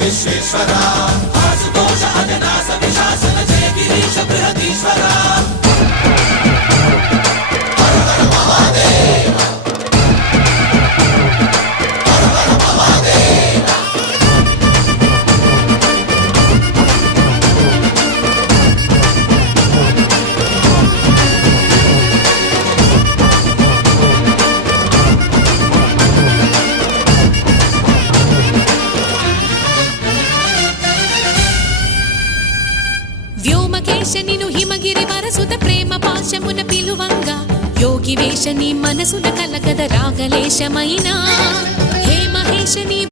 విశ్వేశ్వర ఆశుతోష అజనాస విశాసన జయ గిరీశ బృహదీశ్వర హర హర మహాదేవ హర హర మహాదేవ వ్యోమకేశనిను హిమగిరి వరసుత ప్రేమ పాశమున పిలువంగా యోగి వేషని మనసున కలకద రాగలేశమైనా హే మహేశని